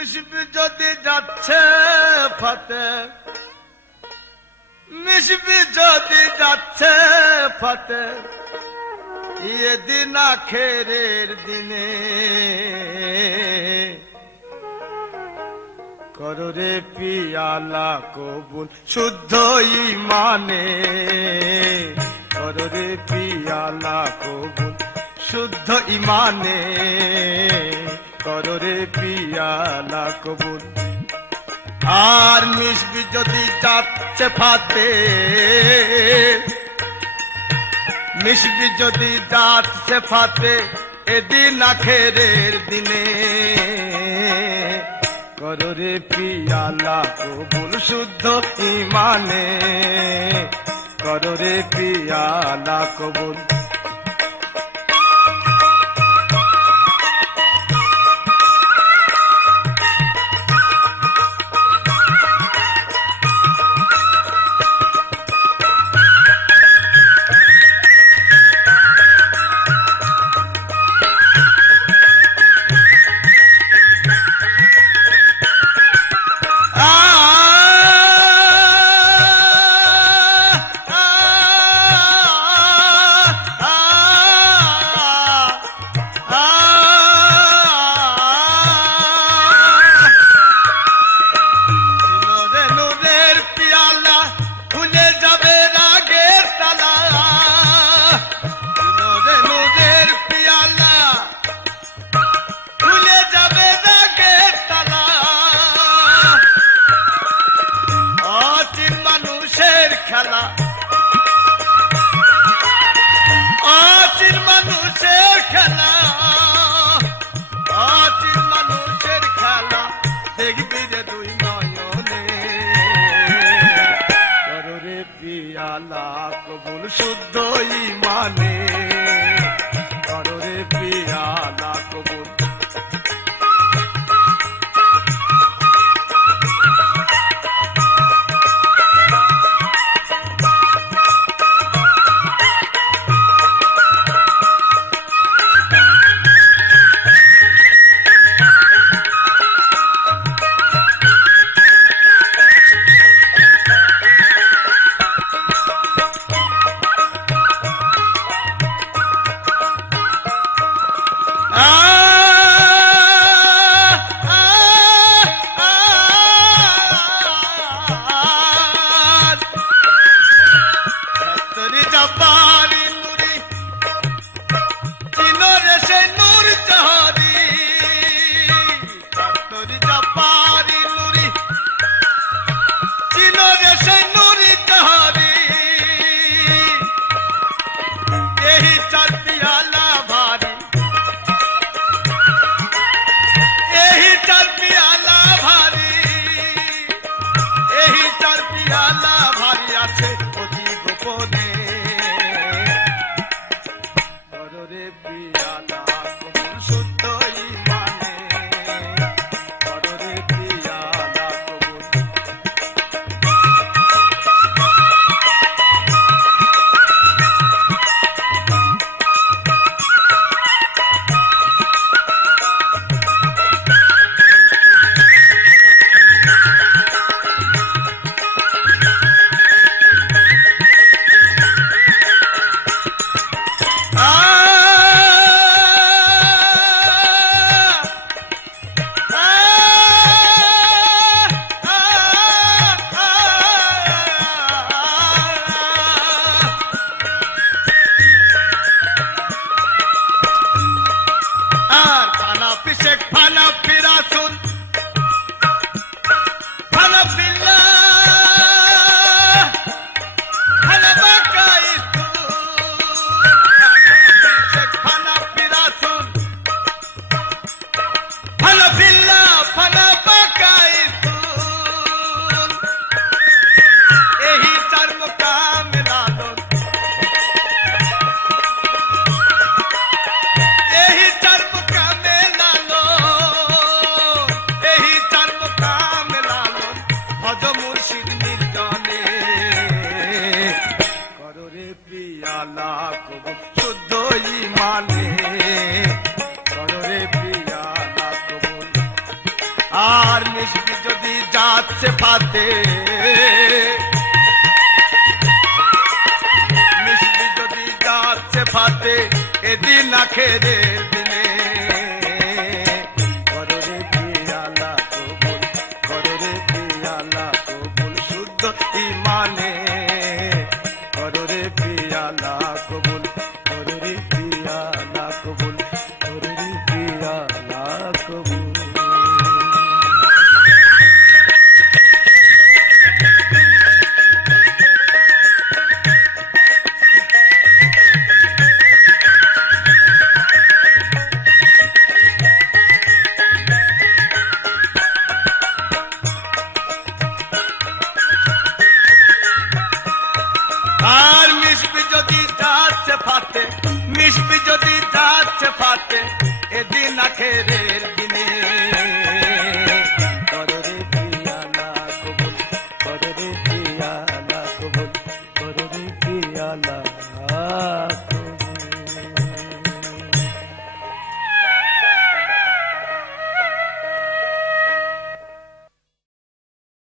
যদি যাচ্ছে ফাতে মিশবি যদি যাচ্ছে ফাতে ইয়ে দিন আখেরের দিনে কররে পিয়ালা কবুল, শুদ্ধ ইমানে কররে পিয়ালা কবুল, শুদ্ধ ইমানে কররে পিয়ালা কবুল। আর মিশবি যদি যাচ্ছে ফাতে মিশবি যদি যাচ্ছে ফাতে এদিন আখেরের দিনে। কররে পিয়ালা কবুল শুদ্ধ ইমানে। কররে পিয়ালা কবুল। শুদ্ধ ইমানে আর মিষ্টি যদি যাচ্ছে পাতে মিষ্টি যদি যাচ্ছে পাতে এদিন আখেরে মিশবি যদি যাচ্ছে ফাতে মিশবি যদি যাচ্ছে ফাতে এদিন আখেরে